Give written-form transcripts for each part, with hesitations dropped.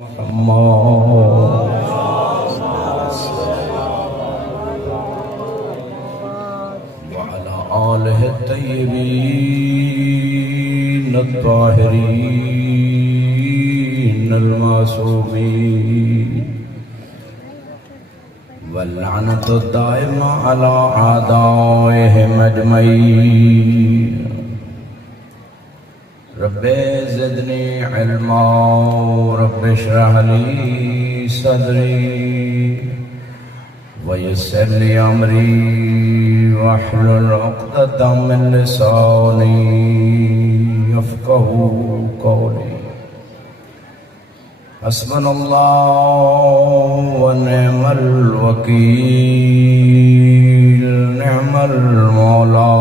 وعلى آله الطيبين الطاهرين المعصومين واللعنة الدائمة على أعدائهم أجمعين. رب زدني علما رب اشرح لي صدري ويسر لي أمري واحلل عقدة من لساني يفقهوا قولي. حسبنا الله ونعم الوكيل، نعم المولى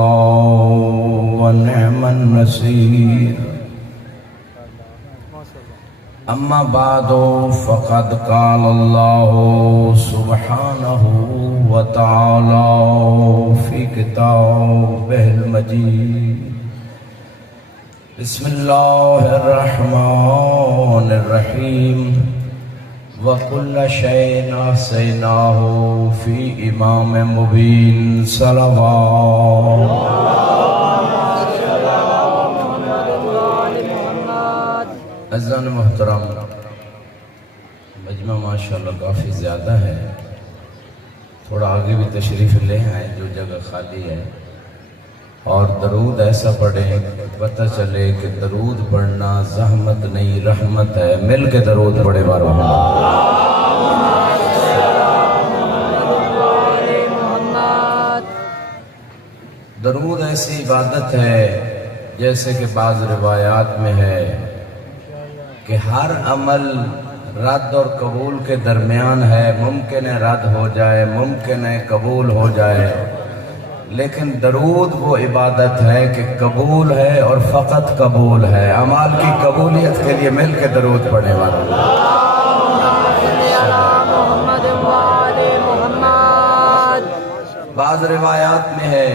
ونعم النصير. أما بعد فقد قال الله سبحانه وتعالى في كتابه المجيد: بسم الله الرحمن الرحيم. وكل شيء أحصيناه في إمام مبين. صلوات عزیزان محترم، مجمع ماشاءاللہ کافی زیادہ ہے، تھوڑا آگے بھی تشریف لے آئیں جو جگہ خالی ہے، اور درود ایسا پڑھیں کہ پتہ چلے کہ درود پڑھنا زحمت نہیں رحمت ہے. مل کے درود پڑھے بار درود ایسی عبادت ہے جیسے کہ بعض روایات میں ہے کہ ہر عمل رد اور قبول کے درمیان ہے. ممکن ہے رد ہو جائے، ممکن ہے قبول ہو جائے، لیکن درود وہ عبادت ہے کہ قبول ہے اور فقط قبول ہے. اعمال کی قبولیت کے لیے مل کے درود پڑھنے والا. بعض روایات میں ہے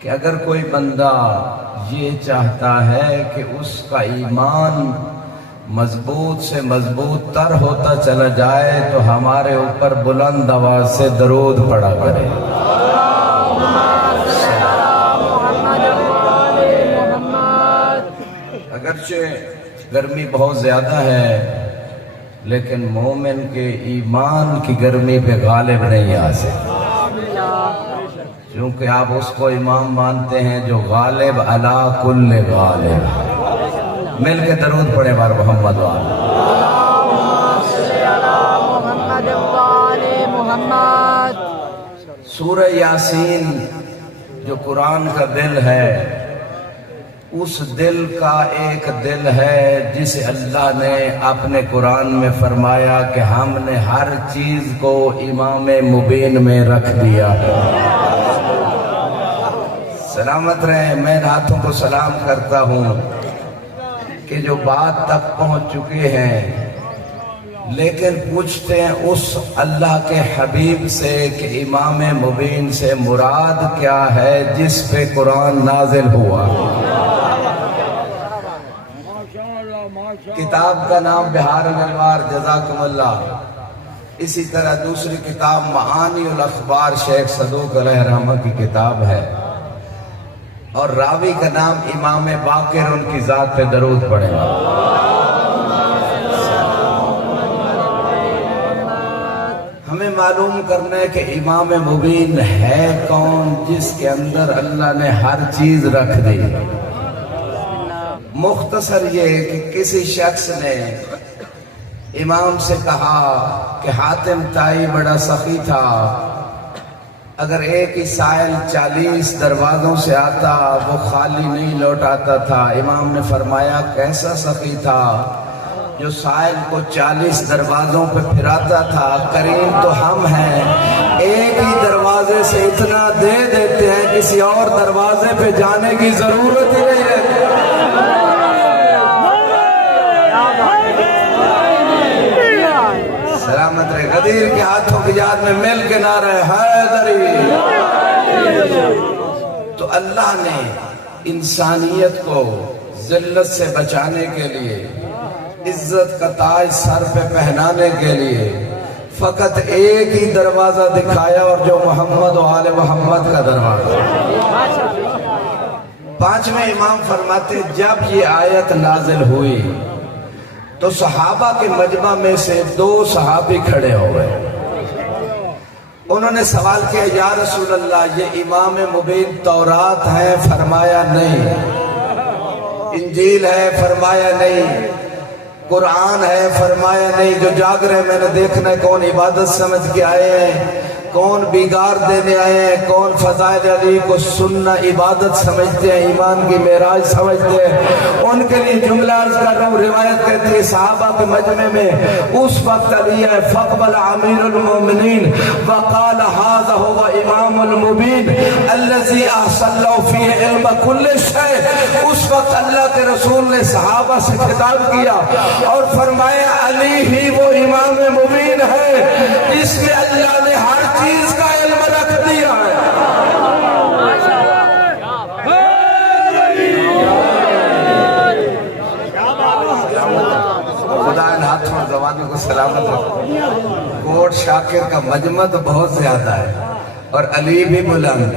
کہ اگر کوئی بندہ یہ چاہتا ہے کہ اس کا ایمان مضبوط سے مضبوط تر ہوتا چلا جائے تو ہمارے اوپر بلند آواز سے درود پڑھا کرے. اگرچہ گرمی بہت زیادہ ہے لیکن مومن کے ایمان کی گرمی پہ غالب نہیں آ سکتا، کیونکہ آپ اس کو امام مانتے ہیں جو غالب علی کل غالب. مل کے درود پڑھے بار محمد سورہ یاسین جو قرآن کا دل ہے، اس دل کا ایک دل ہے جسے اللہ نے اپنے قرآن میں فرمایا کہ ہم نے ہر چیز کو امام مبین میں رکھ دیا ہے. سلامت رہیں. میں ہاتھوں کو سلام کرتا ہوں کہ جو بات تک پہنچ چکے ہیں، لیکن پوچھتے ہیں اس اللہ کے حبیب سے کہ امام مبین سے مراد کیا ہے جس پہ قرآن نازل ہوا. کتاب کا نام بہار الانوار، جزاکم اللہ. اسی طرح دوسری کتاب معانی الاخبار شیخ صدوق علیہ رحمہ کی کتاب ہے، اور راوی کا نام امام باقر. ان کی ذات پہ درود پڑھیں. ہمیں معلوم کرنا ہے کہ امام مبین ہے کون جس کے اندر اللہ نے ہر چیز رکھ دی. مختصر یہ کہ کسی شخص نے امام سے کہا کہ حاتم تائی بڑا سخی تھا، اگر ایک ہی سائل 40 دروازوں سے آتا وہ خالی نہیں لوٹاتا تھا. امام نے فرمایا کیسا سخی تھا جو سائل کو 40 دروازوں پہ پھراتا تھا. کریم تو ہم ہیں، ایک ہی دروازے سے اتنا دے دیتے ہیں کسی اور دروازے پہ جانے کی ضرورت ہی نہیں رہتی. سلامت رہے. غدیر کے ہاتھوں کی یاد میں مل کے نعرہ حیدری. تو اللہ نے انسانیت کو ذلت سے بچانے کے لیے عزت کا تاج سر پہ پہنانے کے لیے فقط ایک ہی دروازہ دکھایا، اور جو محمد و آل محمد کا دروازہ۔ پانچویں امام فرماتے جب یہ آیت نازل ہوئی تو صحابہ کے مجمع میں سے 2 صحابی کھڑے ہوئے۔ انہوں نے سوال کیا یا رسول اللہ یہ امام مبین تورات ہے؟ فرمایا نہیں۔ انجیل ہے؟ فرمایا نہیں۔ قرآن ہے؟ فرمایا نہیں۔ جو جاگ رہے میں نے دیکھنا ہے کون عبادت سمجھ کے آئے ہیں، کون بیگار دینے آئے ہیں، کون فضائل علی کو سننا عبادت سمجھتے ہیں، ایمان کی معراج سمجھتے ہیں۔ ان کے لیے جملہ عرض کر رہا ہوں، روایت کہتی ہے صحابہ کے مجمع میں اس وقت علی ہے فقبل امیر المومنین وقال هذا هو امام المبین الذي احسن له فيه علم كل شيء۔ اس وقت اللہ کے رسول نے صحابہ سے خطاب کیا اور فرمایا علی ہی وہ امام مبین ہے جس میں اللہ نے ہر چیز کا علم رکھ دیا ہے۔ خدا ان ہاتھوں اور زبانوں کو سلامت رکھو۔ کوٹ شاکر کا مجمع تو بہت زیادہ ہے اور علی بھی بلند۔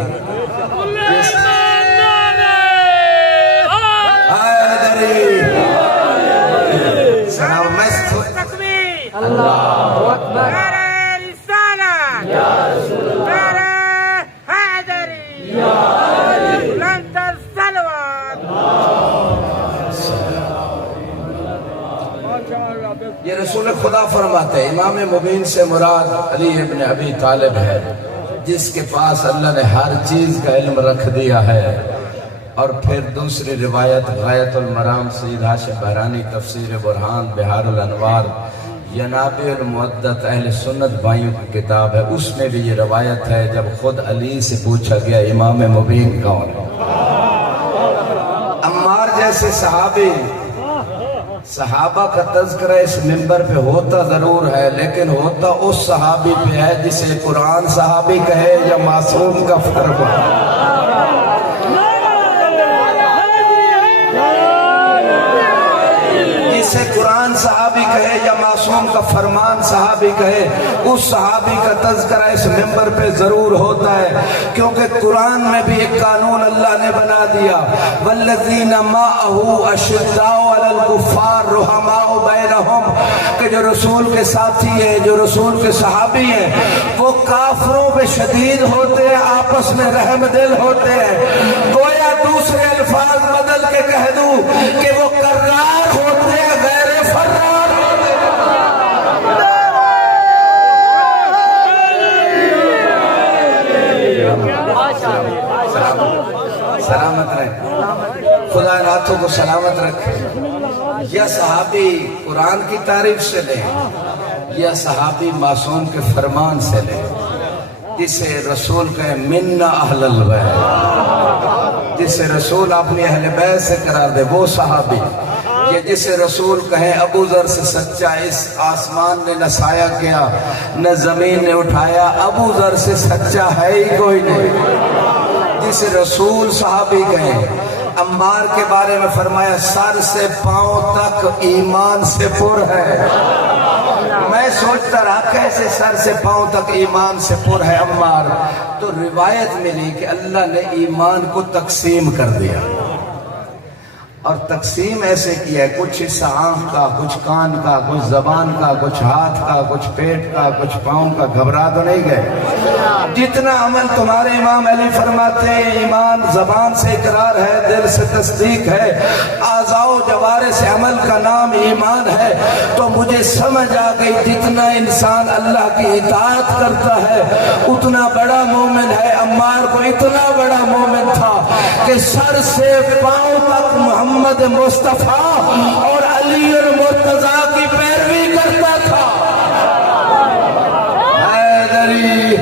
سلام میں اللہ اکبر یہ رسول خدا فرماتے ہیں امام مبین سے مراد علی ابن ابی طالب ہے جس کے پاس اللہ نے ہر چیز کا علم رکھ دیا ہے۔ اور پھر دوسری روایت غایت المرام سید ہاشم بحرانی تفسیر برہان بہار الانوار ینابع المعدت اہل سنت بھائیوں کی کتاب ہے، اس میں بھی یہ روایت ہے جب خود علی سے پوچھا گیا امام مبین کون ہے۔ عمار جیسے صحابی، صحابہ کا تذکرہ اس منبر پہ ہوتا ضرور ہے لیکن ہوتا اس صحابی پہ ہے جسے قرآن صحابی کہے یا معصوم کا فرق ہے۔ جسے قرآن صحابی کہے یا معصوم کا فرمان صحابی کہے اس صحابی کا تذکرہ اس منبر پہ ضرور ہوتا ہے، کیونکہ قرآن میں بھی ایک قانون اللہ نے بنا دیا والذین معه اشداء علی الکفار رحماء بینہم، کہ جو رسول کے ساتھی ہیں، جو رسول کے صحابی ہیں وہ کافروں پہ شدید ہوتے ہیں، آپس میں رحم دل ہوتے ہیں۔ گویا دوسرے الفاظ بدل کے کہہ دوں کہ وہ کرار ہوتے ہیں، غیر فرار ہوتے ہیں۔ سلامت رہے، خدا ان ہاتھوں کو سلامت رکھے۔ یا صحابی قرآن کی تعریف سے لیں یا صحابی معصوم کے فرمان سے لیں، جسے رسول کہے منا اہل البیت، جسے رسول اپنی اہل بیت سے قرار دے وہ صحابی، یا جسے رسول کہیں ابو ذر سے سچا اس آسمان نے نہ سایہ کیا نہ زمین نے اٹھایا، ابو ذر سے سچا ہے ہی کوئی نہیں، جسے رسول صحابی کہیں۔ عمار کے بارے میں فرمایا سر سے پاؤں تک ایمان سے پر ہے۔ میں سوچتا رہا کیسے سر سے پاؤں تک ایمان سے پر ہے عمار، تو روایت ملی کہ اللہ نے ایمان کو تقسیم کر دیا، اور تقسیم ایسے کیا ہے کچھ حصہ آنکھ کا، کچھ کان کا، کچھ زبان کا، کچھ ہاتھ کا، کچھ پیٹ کا، کچھ پاؤں کا۔ گھبرا تو نہیں گئے؟ جتنا عمل تمہارے امام علی فرماتے ہیں ایمان زبان سے اقرار ہے، دل سے تصدیق ہے، اعضاء و جوارح سے عمل کا نام ایمان ہے، تو مجھے سمجھ آ گئی جتنا انسان اللہ کی اطاعت کرتا ہے اتنا بڑا مومن ہے۔ عمار کو اتنا بڑا مومن تھا کہ سر سے پاؤں تک محمد مصطفیٰ اور علی المرتضیٰ کی پیروی کرتا تھا۔ حیدری،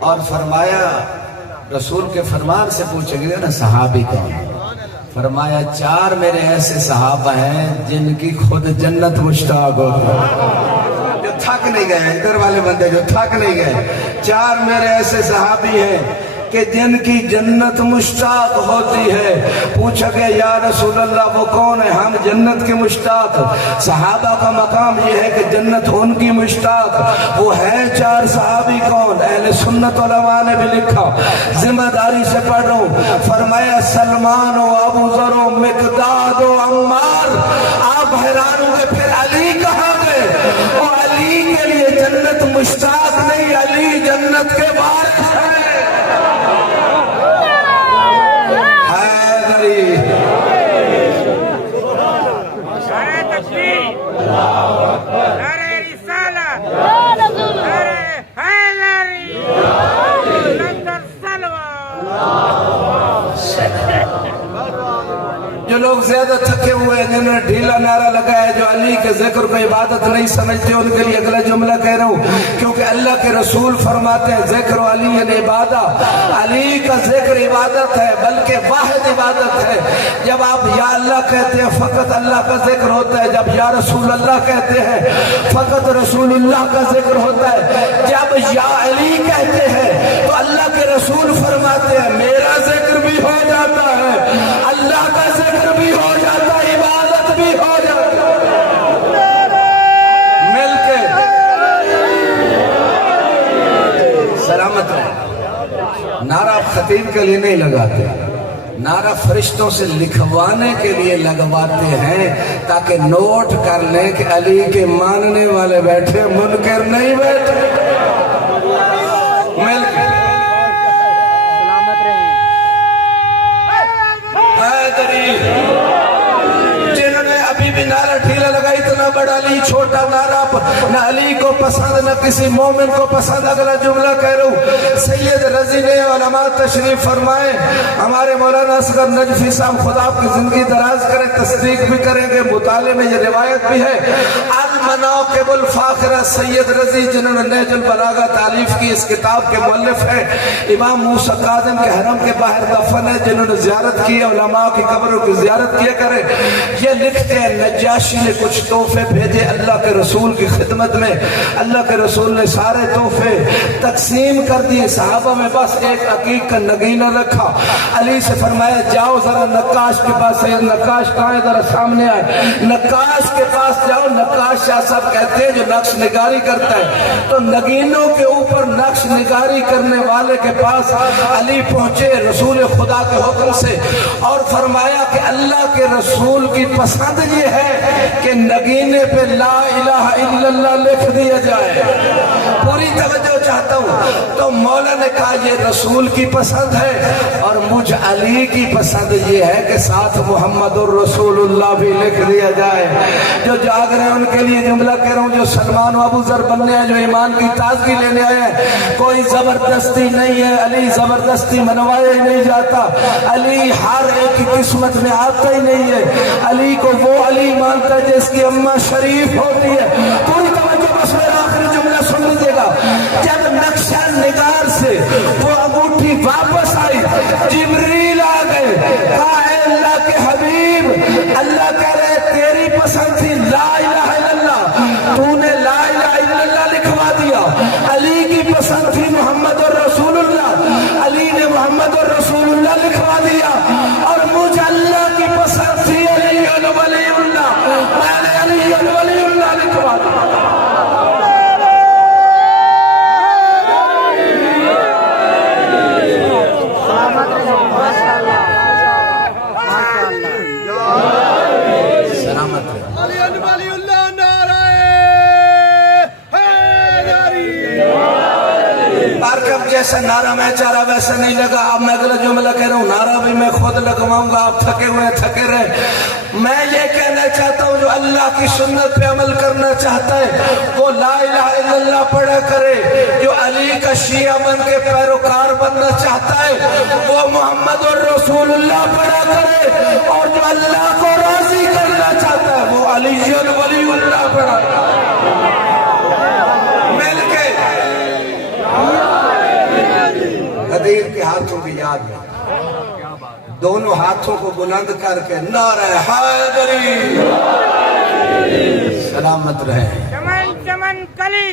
اور فرمایا رسول کے فرمان سے پوچھے گئے نا صحابی کون؟ فرمایا 4 میرے ایسے صحابہ ہیں جن کی خود جنت مشتاق ہوتی، جو تھک نہیں گئے، ادھر والے بندے جو تھک نہیں گئے۔ 4 میرے ایسے صحابی ہیں کہ جن کی جنت مشتاق ہوتی ہے. پوچھا کہ یا رسول اللہ وہ کون ہے؟ ہم جنت کے مشتاق. صحابہ کا مقام یہ ہے کہ جنت ان کی مشتاق. وہ ہیں 4 صحابی کون؟ اہل سنت علماء نے بھی لکھا، ذمہ داری سے پڑھ رہا ہوں. فرمایا سلمان و ابو ذر و مقداد و عمار. آپ حیران ہوں گے پھر علی کہاں گئے؟ وہ علی کے لیے جنت مشتاق نہیں، علی جنت کے وارث ہیں. حیدری نعرہ تکبیر، نعرہ رسالت، نعرہ حیدری، لندن جو لوگ زیادہ تھکے ہوئے ہیں، جنہوں نے ڈھیلا نعرہ لگایا ہے، جو علی کے ذکر کو عبادت نہیں سمجھتے، ان کے لیے اگلا جملہ کہہ رہا ہوں. کیونکہ اللہ کے رسول فرماتے ہیں ذکر علی عبادت. علی کا ذکر عبادت ہے، بلکہ واحد عبادت ہے. جب آپ یا اللہ کہتے ہیں فقط اللہ کا ذکر ہوتا ہے. جب یا رسول اللہ کہتے ہیں فقط رسول اللہ کا ذکر ہوتا ہے. جب یا علی کہتے ہیں تو اللہ کے رسول فرماتے ہیں میرا ذکر بھی ہو جاتا ہے، اللہ کا ذکر بھی ہو جاتا ہے، عبادت بھی ہو جاتا ہے. مل کے سلامت رہے. نعرہ خطیب کے لیے نہیں لگاتے، نعرہ فرشتوں سے لکھوانے کے لیے لگواتے ہیں تاکہ نوٹ کر لیں کہ علی کے ماننے والے بیٹھے، منکر نہیں بیٹھے. مل کے جنہوں نے ابھی بھی نعرہ ڈھیلا لگائی تو نہ بڑا علی چھوٹا نعرہ، نہ علی کو پسند نہ کسی مومن کو پسند. اگلا جملہ کہہ رہا ہوں. سید رضی نے علماء تشریف فرمائے. ہمارے مولانا اصغر نجفی صاحب خدا آپ کی زندگی دراز کریں، تصدیق بھی کریں گے، مطالعے میں یہ روایت بھی ہے. المناقب الفاخرہ سید رضی جنہوں نے نہج البلاغہ تعلیف کی، اس کتاب کے مؤلف ہیں. امام موسیٰ کاظم کے حرم کے باہر دفن ہے. جنہوں نے زیارت کی علماء کی قبروں کی زیارت کیا کرے. یہ لکھتے ہیں نجاشی نے کچھ تحفے بھیجے اللہ کے رسول کی خدمت میں. اللہ کے رسول نے سارے تحفے تقسیم کر دیے. صحابہ میں بس ایک عقیق کا نگینہ رکھا. علی سے فرمایا جاؤ ذرا نقاش کے پاس. نقاش کہاں ہے؟ ذرا سامنے آئے. نقاش کے پاس جاؤ. نقاش شاہ صاحب کہتے ہیں جو نقش نگاری کرتا ہے. تو نگینوں کے اوپر نقش نگاری کرنے والے کے پاس علی پہنچے رسول خدا کے حکم سے، اور فرمایا کہ اللہ کے رسول کی پسند یہ ہے کہ نگینے پہ لا الہ الا اللہ لکھ دیا جائے. پوری توجہ چاہتا ہوں. تو مولا نے کہا یہ رسول کی پسند ہے، اور مجھ علی کی پسند یہ ہے کہ ساتھ محمد الرسول اللہ بھی لکھ دیا جائے. جو جاگ رہے ہیں ان کے لیے جملہ کہہ رہا ہوں. جو سلمان و ابو ذر بننے ہیں، جو ایمان کی تازگی لینے آئے ہیں، کوئی زبردستی نہیں ہے. علی زبردستی منوایا ہی نہیں جاتا. علی ہر ایک کی قسمت میں آتا ہی نہیں ہے. علی کو وہ علی مانتا ہے جس کی اماں شریف ہوتی ہے. پوری توجہ بس میرا آخری جملہ سن لیجیے گا. جب نقشہ نگار سے وہ انگوٹھی واپس آئی، جبریل آ گئے، کہا اے اللہ کے حبیب، اللہ کہہ رہے تیری پسند تھی لا الہ الا اللہ، تو نے لا الہ الا اللہ لکھوا دیا. علی کی پسند تھی محمد الرسول اللہ، علی نے محمد الرسول اللہ لکھوا دیا. اور مجھے اللہ کی پسند تھی علی ولی اللہ، میں نے علی ولی اللہ لکھوا دیا. جیسا نعرہ میں چاہ رہا ویسا نہیں لگا. اب میں اگلا جملہ کہہ رہا ہوں. نعرہ بھی میں خود لگواؤں گا. آپ تھکے ہوئے تھکے رہے. میں یہ کہنا چاہتا ہوں جو اللہ کی سنت پہ عمل کرنا چاہتا ہے وہ لا الہ الا اللہ پڑھا کرے. جو علی کا شیعہ بن کے پیروکار بننا چاہتا ہے وہ محمد الرسول اللہ پڑھا کرے. اور جو اللہ کو راضی کرنا چاہتا ہے وہ علی ولی اللہ پڑھا کرے. مل کے قدیر کے ہاتھوں کی یاد میں دونوں ہاتھوں کو بلند کر کے نعرہ حیدری. سلامت رہے. چمن چمن کلی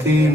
3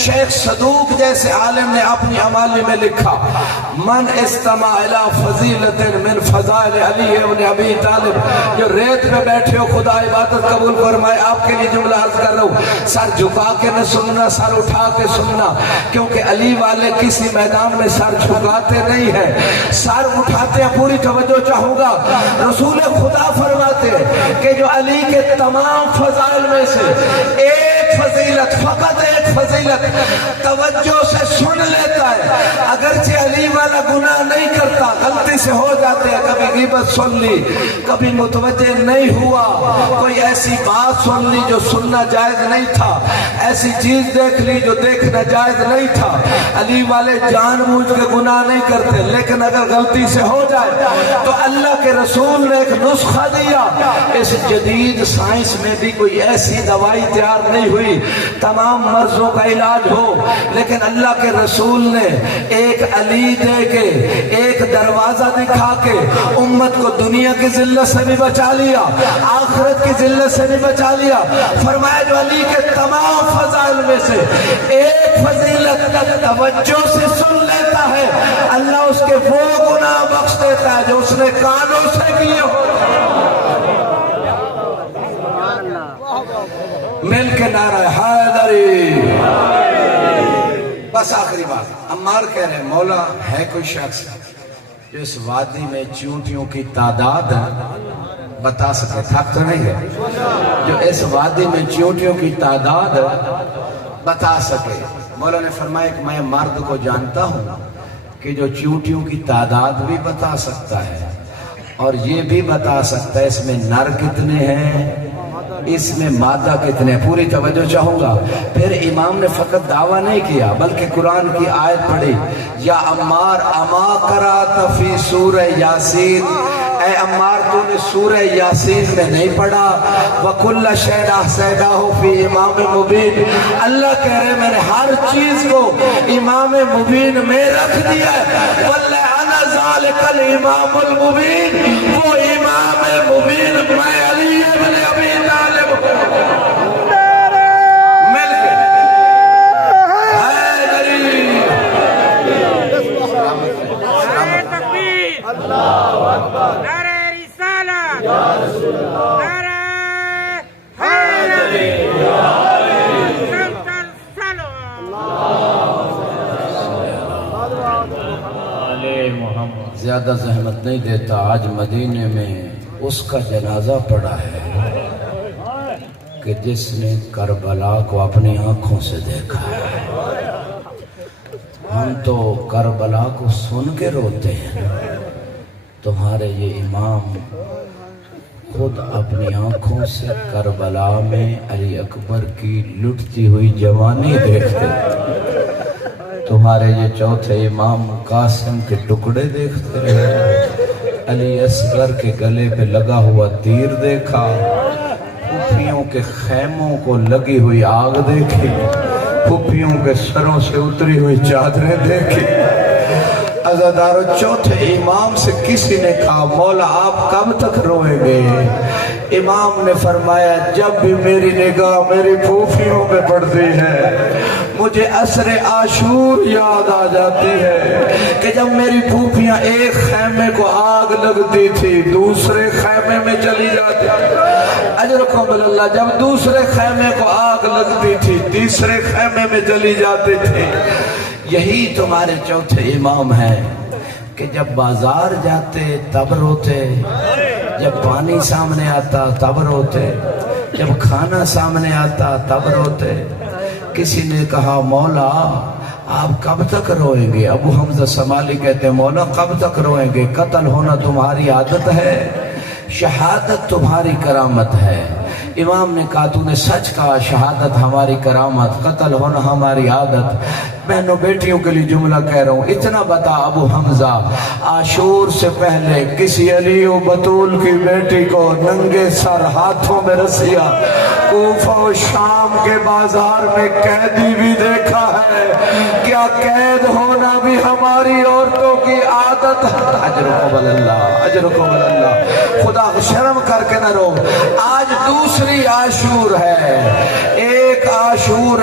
شیخ صدوق جیسے عالم نے اپنی عمالی میں لکھا من استمع الى فضیلت من فضائل علی ابن ابی طالب، جو ریت میں بیٹھے ہو خدا عبادت قبول فرمائے، آپ کے لیے جملہ عرض کر رہا ہوں، سر جھکا کے نہ سننا، سر اٹھا کے سننا، کیونکہ علی والے کسی میدان میں سر جھکاتے نہیں ہیں، سر اٹھاتے ہیں۔ پوری توجہ چاہوں گا، رسول خدا فرماتے ہیں کہ جو علی کے تمام فضائل میں سے ایک فضیلت، فقط ایک فضیلت توجہ سے سن لیتا ہے، اگرچہ علی والا گناہ نہیں کرتا، غلطی سے ہو جاتے ہیں، کبھی غیبت سن لی، کبھی متوجہ نہیں ہوا، کوئی ایسی بات سن لی جو سننا جائز نہیں تھا، ایسی چیز دیکھ لی جو دیکھنا جائز نہیں تھا، علی والے جان بوجھ کے گناہ نہیں کرتے، لیکن اگر غلطی سے ہو جائے تو اللہ کے رسول نے ایک نسخہ دیا۔ اس جدید سائنس میں بھی کوئی ایسی دوائی تیار نہیں ہوئی تمام مرضوں کا علاج ہو، لیکن اللہ کے رسول نے ایک علی دے کے، ایک دروازہ دکھا کے امت کو دنیا کی ذلت سے بھی بچا لیا، آخرت کی ذلت سے بھی بچا لیا۔ فرمایا جو علی کے تمام فضائل میں سے ایک فضیلت توجہ سے سن لیتا ہے، اللہ اس کے وہ گناہ بخش دیتا ہے جو اس نے کانوں سے کیے ہو۔ مل کے نعرہ حیدری۔ بس آخری بات، عمار کہہ رہے ہیں مولا ہے کوئی شخص جو اس وادی میں چیونٹیوں کی تعداد بتا سکے، تھک تو نہیں ہے، جو اس وادی میں چیونٹیوں کی تعداد بتا سکے۔ مولا نے فرمایا کہ میں مرد کو جانتا ہوں کہ جو چیونٹیوں کی تعداد بھی بتا سکتا ہے اور یہ بھی بتا سکتا ہے اس میں نر کتنے ہیں، اس میں مادہ کتنے۔ پوری توجہ چاہوں گا۔ پھر امام نے فقط دعویٰ نہیں کیا بلکہ قرآن کی آیت پڑھی، یا عمار اما قرأت فی سورہ یاسین، اے عمار تو نے سورہ یاسین میں نہیں پڑھا، وَكُلَّ شَيْءٍ أَحْصَيْنَاهُ فِي إِمَامٍ مُبِينٍ، اللہ کہہ رہے میں نے ہر چیز کو امام مبین میں رکھ دیا ہے، وَلَّعَنَ ذَلِكَ الْإِمَامُ الْمُبِينَ، وہ امام مبین میں علی ابن ابی طالب مل کے حیدری۔ نعرہ تکبیر، نعرہ رسالت، نعرہ حیدری، سلطان سلوات۔ زیادہ زحمت نہیں دیتا، آج مدینے میں اس کا جنازہ پڑا ہے کہ جس نے کربلا کو اپنی آنکھوں سے دیکھا ہے۔ ہم تو کربلا کو سن کے روتے ہیں، تمہارے یہ امام خود اپنی آنکھوں سے کربلا میں علی اکبر کی لٹتی ہوئی جوانی دیکھتے، تمہارے یہ چوتھے امام قاسم کے ٹکڑے دیکھتے رہے، علی اصغر کے گلے پہ لگا ہوا تیر دیکھا، پھوپھیوں کے خیموں کو لگی ہوئی آگ دیکھی، پھوپھیوں کے سروں سے اتری ہوئی چادریں دیکھی۔ عزادارو چوتھے امام سے کسی نے کہا مولا آپ کب تک روئیں گے؟ امام نے فرمایا جب بھی میری نگاہ میری پھوپھیوں پہ پڑتی ہے مجھے عصر عاشور یاد آ جاتی ہے کہ جب میری پھوپھیاں ایک خیمے کو آگ لگتی تھی دوسرے خیمے میں چلی جاتی، اجرکم اللہ، جب دوسرے خیمے کو آگ لگتی تھی تیسرے خیمے میں چلی جاتی تھی۔ یہی تمہارے چوتھے امام ہیں کہ جب بازار جاتے تب روتے، جب پانی سامنے آتا تب روتے، جب کھانا سامنے آتا تب روتے۔ کسی نے کہا مولا آپ کب تک روئیں گے؟ ابو حمزہ سمالی کہتے ہیں مولا کب تک روئیں گے؟ قتل ہونا تمہاری عادت ہے، شہادت تمہاری کرامت ہے۔ امام نے کہا تو نے سچ کہا، شہادت ہماری کرامت، قتل ہونا ہماری عادت۔ بہنوں بیٹیوں کے لیے جملہ کہہ رہا ہوں، اتنا بتا ابو حمزہ عاشور سے پہلے کسی علی و بطول کی بیٹی کو ننگے سر ہاتھوں میں رسیا کوفہ و شام کے بازار میں قیدی بھی دیکھا ہے، کیا قید ہونا بھی ہماری عورتوں کی عادت ہے؟ اجرکم اللہ، اجرکم اللہ، خدا شرم کر کے نہ رو۔ آج دوسری عاشور ہے، ایک عاشور